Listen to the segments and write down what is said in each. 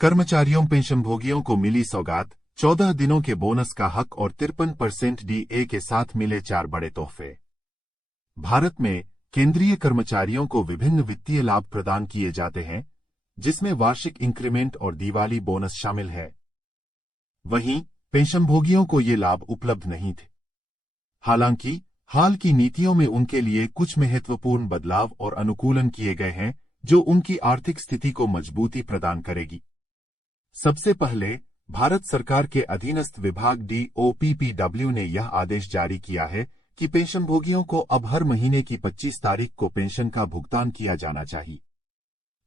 कर्मचारियों पेंशनभोगियों को मिली सौगात, 14 दिनों के बोनस का हक और 53% डीए के साथ मिले 4 बड़े तोहफे। भारत में केंद्रीय कर्मचारियों को विभिन्न वित्तीय लाभ प्रदान किए जाते हैं, जिसमें वार्षिक इंक्रीमेंट और दिवाली बोनस शामिल है। वहीं पेंशनभोगियों को ये लाभ उपलब्ध नहीं थे। हालांकि हाल की नीतियों में उनके लिए कुछ महत्वपूर्ण बदलाव और अनुकूलन किए गए हैं, जो उनकी आर्थिक स्थिति को मजबूती प्रदान करेगी। सबसे पहले भारत सरकार के अधीनस्थ विभाग DOPPW ने यह आदेश जारी किया है कि पेंशनभोगियों को अब हर महीने की 25 तारीख को पेंशन का भुगतान किया जाना चाहिए।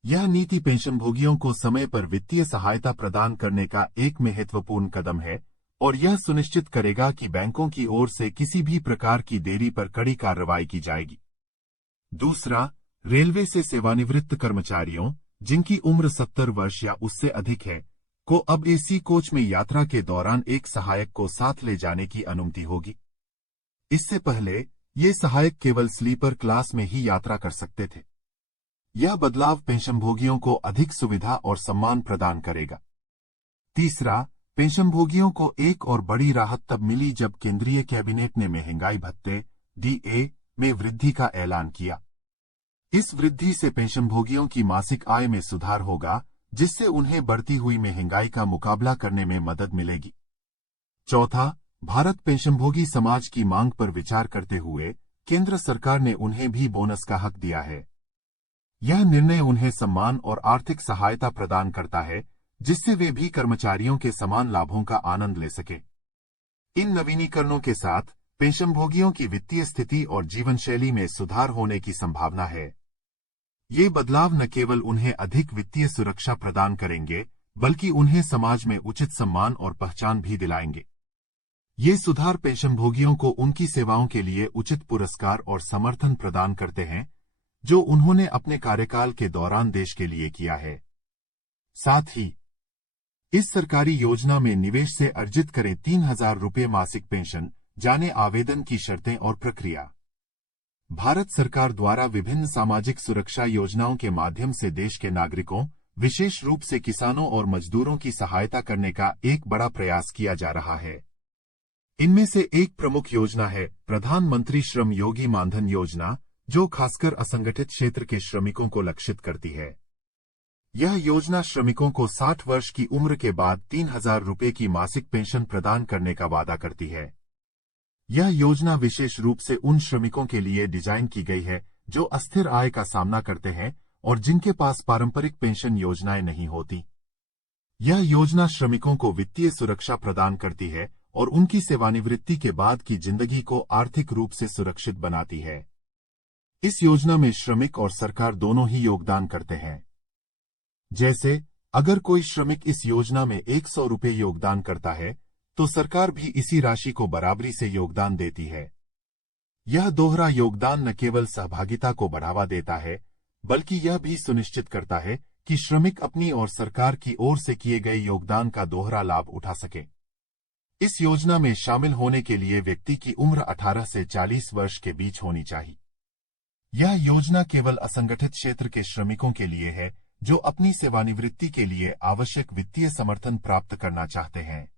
यह नीति पेंशनभोगियों को समय पर वित्तीय सहायता प्रदान करने का एक महत्वपूर्ण कदम है और यह सुनिश्चित करेगा कि बैंकों की ओर से किसी भी प्रकार की देरी पर कड़ी कार्रवाई की जाएगी। दूसरा, रेलवे से सेवानिवृत्त कर्मचारियों, जिनकी उम्र 70 वर्ष या उससे अधिक है, को अब एसी कोच में यात्रा के दौरान एक सहायक को साथ ले जाने की अनुमति होगी। इससे पहले ये सहायक केवल स्लीपर क्लास में ही यात्रा कर सकते थे। यह बदलाव पेंशनभोगियों को अधिक सुविधा और सम्मान प्रदान करेगा। तीसरा, पेंशनभोगियों को एक और बड़ी राहत तब मिली जब केंद्रीय कैबिनेट ने महंगाई भत्ते DA में वृद्धि का ऐलान किया। इस वृद्धि से पेंशनभोगियों की मासिक आय में सुधार होगा, जिससे उन्हें बढ़ती हुई महंगाई का मुकाबला करने में मदद मिलेगी। चौथा, भारत पेंशनभोगी समाज की मांग पर विचार करते हुए केंद्र सरकार ने उन्हें भी बोनस का हक दिया है। यह निर्णय उन्हें सम्मान और आर्थिक सहायता प्रदान करता है, जिससे वे भी कर्मचारियों के समान लाभों का आनंद ले सके। इन नवीनीकरणों के साथ पेंशनभोगियों की वित्तीय स्थिति और जीवनशैली में सुधार होने की संभावना है। ये बदलाव न केवल उन्हें अधिक वित्तीय सुरक्षा प्रदान करेंगे, बल्कि उन्हें समाज में उचित सम्मान और पहचान भी दिलाएंगे। ये सुधार पेंशनभोगियों को उनकी सेवाओं के लिए उचित पुरस्कार और समर्थन प्रदान करते हैं, जो उन्होंने अपने कार्यकाल के दौरान देश के लिए किया है। साथ ही इस सरकारी योजना में निवेश से अर्जित करें 3,000 रुपये मासिक पेंशन, जाने आवेदन की शर्तें और प्रक्रिया। भारत सरकार द्वारा विभिन्न सामाजिक सुरक्षा योजनाओं के माध्यम से देश के नागरिकों, विशेष रूप से किसानों और मजदूरों की सहायता करने का एक बड़ा प्रयास किया जा रहा है। इनमें से एक प्रमुख योजना है प्रधानमंत्री श्रम योगी मानधन योजना, जो खासकर असंगठित क्षेत्र के श्रमिकों को लक्षित करती है। यह योजना श्रमिकों को 60 वर्ष की उम्र के बाद 3,000 रुपये की मासिक पेंशन प्रदान करने का वादा करती है। यह योजना विशेष रूप से उन श्रमिकों के लिए डिजाइन की गई है जो अस्थिर आय का सामना करते हैं और जिनके पास पारंपरिक पेंशन योजनाएं नहीं होती। यह योजना श्रमिकों को वित्तीय सुरक्षा प्रदान करती है और उनकी सेवानिवृत्ति के बाद की जिंदगी को आर्थिक रूप से सुरक्षित बनाती है। इस योजना में श्रमिक और सरकार दोनों ही योगदान करते हैं। जैसे अगर कोई श्रमिक इस योजना में 100 रुपये योगदान करता है, तो सरकार भी इसी राशि को बराबरी से योगदान देती है। यह दोहरा योगदान न केवल सहभागिता को बढ़ावा देता है, बल्कि यह भी सुनिश्चित करता है कि श्रमिक अपनी और सरकार की ओर से किए गए योगदान का दोहरा लाभ उठा सके। इस योजना में शामिल होने के लिए व्यक्ति की उम्र 18 से 40 वर्ष के बीच होनी चाहिए। यह योजना केवल असंगठित क्षेत्र के श्रमिकों के लिए है, जो अपनी सेवानिवृत्ति के लिए आवश्यक वित्तीय समर्थन प्राप्त करना चाहते हैं।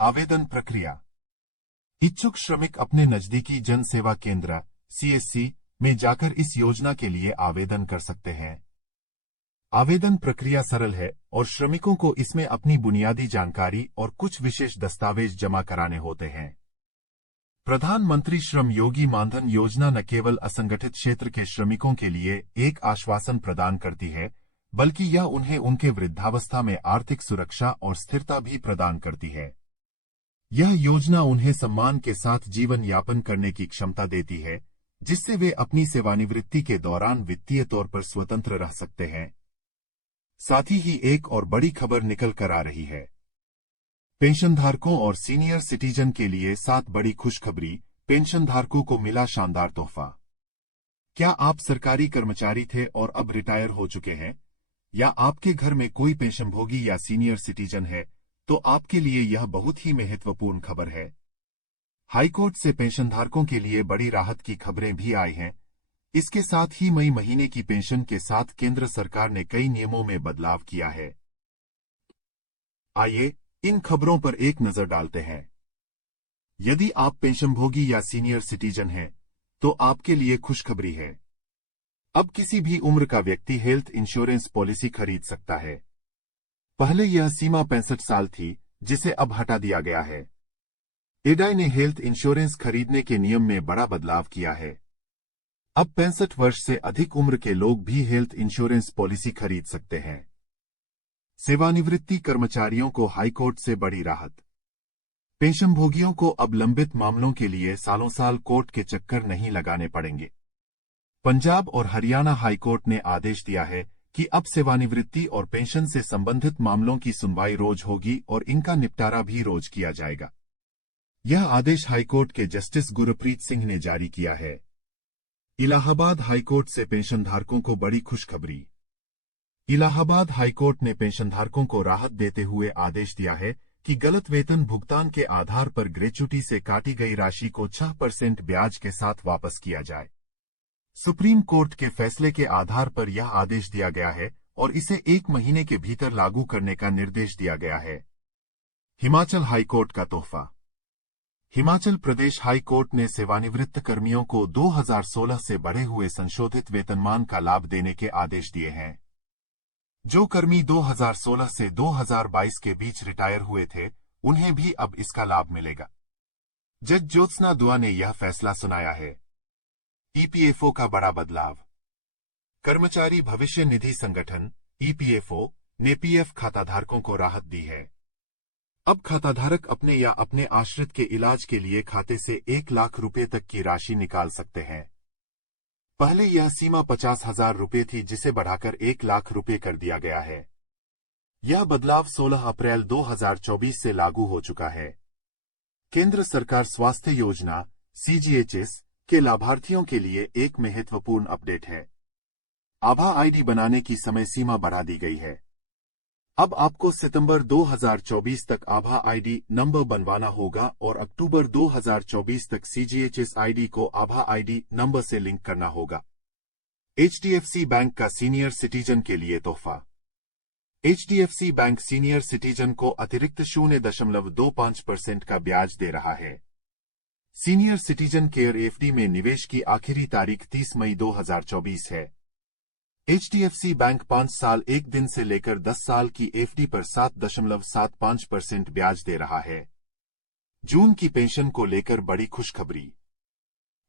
आवेदन प्रक्रिया। इच्छुक श्रमिक अपने नजदीकी जन सेवा केंद्र CSC में जाकर इस योजना के लिए आवेदन कर सकते हैं। आवेदन प्रक्रिया सरल है और श्रमिकों को इसमें अपनी बुनियादी जानकारी और कुछ विशेष दस्तावेज जमा कराने होते हैं। प्रधानमंत्री श्रम योगी मानधन योजना न केवल असंगठित क्षेत्र के श्रमिकों के लिए एक आश्वासन प्रदान करती है, बल्कि यह उन्हें उनके वृद्धावस्था में आर्थिक सुरक्षा और स्थिरता भी प्रदान करती है। यह योजना उन्हें सम्मान के साथ जीवन यापन करने की क्षमता देती है, जिससे वे अपनी सेवानिवृत्ति के दौरान वित्तीय तौर पर स्वतंत्र रह सकते हैं। साथ ही एक और बड़ी खबर निकल कर आ रही है। पेंशनधारकों और सीनियर सिटीजन के लिए 7 बड़ी खुशखबरी, पेंशनधारकों को मिला शानदार तोहफा। क्या आप सरकारी कर्मचारी थे और अब रिटायर हो चुके हैं, या आपके घर में कोई पेंशनभोगी या सीनियर सिटीजन है, तो आपके लिए यह बहुत ही महत्वपूर्ण खबर है। हाईकोर्ट से पेंशनधारकों के लिए बड़ी राहत की खबरें भी आई हैं। इसके साथ ही मई महीने की पेंशन के साथ केंद्र सरकार ने कई नियमों में बदलाव किया है। आइए इन खबरों पर एक नजर डालते हैं। यदि आप पेंशनभोगी या सीनियर सिटीजन हैं, तो आपके लिए खुशखबरी है। अब किसी भी उम्र का व्यक्ति हेल्थ इंश्योरेंस पॉलिसी खरीद सकता है। पहले यह सीमा 65 साल थी, जिसे अब हटा दिया गया है। एडाई ने हेल्थ इंश्योरेंस खरीदने के नियम में बड़ा बदलाव किया है। अब 65 वर्ष से अधिक उम्र के लोग भी हेल्थ इंश्योरेंस पॉलिसी खरीद सकते हैं। सेवानिवृत्ति कर्मचारियों को हाईकोर्ट से बड़ी राहत। पेंशनभोगियों को अब लंबित मामलों के लिए सालों साल कोर्ट के चक्कर नहीं लगाने पड़ेंगे। पंजाब और हरियाणा हाईकोर्ट ने आदेश दिया है कि अब सेवानिवृत्ति और पेंशन से संबंधित मामलों की सुनवाई रोज होगी और इनका निपटारा भी रोज किया जाएगा। यह आदेश हाईकोर्ट के जस्टिस गुरप्रीत सिंह ने जारी किया है। इलाहाबाद हाईकोर्ट से पेंशनधारकों को बड़ी खुशखबरी। इलाहाबाद हाईकोर्ट ने पेंशनधारकों को राहत देते हुए आदेश दिया है कि गलत वेतन भुगतान के आधार पर ग्रेच्युटी से काटी गई राशि को 6% ब्याज के साथ वापस किया जाए। सुप्रीम कोर्ट के फैसले के आधार पर यह आदेश दिया गया है और इसे 1 महीने के भीतर लागू करने का निर्देश दिया गया है। हिमाचल हाईकोर्ट का तोहफा। हिमाचल प्रदेश हाई कोर्ट ने सेवानिवृत्त कर्मियों को 2016 से बढ़े हुए संशोधित वेतनमान का लाभ देने के आदेश दिए हैं। जो कर्मी 2016 से 2022 के बीच रिटायर हुए थे, उन्हें भी अब इसका लाभ मिलेगा। जज ज्योत्सना दुआ ने यह फैसला सुनाया है। ईपीएफओ का बड़ा बदलाव। कर्मचारी भविष्य निधि संगठन ईपीएफओ ने पीएफ खाताधारकों को राहत दी है। अब खाताधारक अपने या अपने आश्रित के इलाज के लिए खाते से 1 लाख रुपए तक की राशि निकाल सकते हैं। पहले यह सीमा 50,000 रुपए थी, जिसे बढ़ाकर 1 लाख रुपए कर दिया गया है। यह बदलाव 16 अप्रैल 2024 से लागू हो चुका है। केंद्र सरकार स्वास्थ्य योजना सीजीएचएस के लाभार्थियों के लिए एक महत्वपूर्ण अपडेट है। आभा आईडी बनाने की समय सीमा बढ़ा दी गई है। अब आपको सितंबर 2024 तक आभा आईडी नंबर बनवाना होगा और अक्टूबर 2024 तक सीजीएचएस आईडी को आभा आईडी नंबर से लिंक करना होगा। एचडीएफसी बैंक का सीनियर सिटीजन के लिए तोहफा। एचडीएफसी बैंक सीनियर सिटीजन को अतिरिक्त 0.25% का ब्याज दे रहा है। सीनियर सिटीजन केयर एफडी में निवेश की आखिरी तारीख 30 मई 2024 है। एचडीएफसी बैंक 5 साल 1 दिन से लेकर 10 साल की एफडी पर 7.75% ब्याज दे रहा है। जून की पेंशन को लेकर बड़ी खुशखबरी।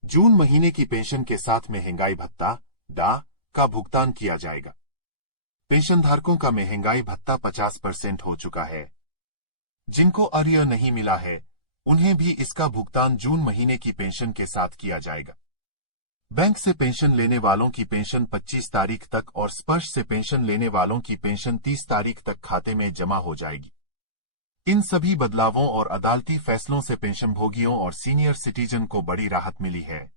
जून महीने की पेंशन के साथ महंगाई भत्ता डा का भुगतान किया जाएगा। पेंशनधारकों का महंगाई भत्ता 50% हो चुका है। जिनको अर्य नहीं मिला है, उन्हें भी इसका भुगतान जून महीने की पेंशन के साथ किया जाएगा। बैंक से पेंशन लेने वालों की पेंशन 25 तारीख तक और स्पर्श से पेंशन लेने वालों की पेंशन 30 तारीख तक खाते में जमा हो जाएगी। इन सभी बदलावों और अदालती फैसलों से पेंशनभोगियों और सीनियर सिटीजन को बड़ी राहत मिली है।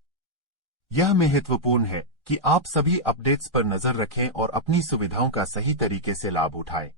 यह महत्वपूर्ण है कि आप सभी अपडेट्स पर नजर रखें और अपनी सुविधाओं का सही तरीके से लाभ उठाएं।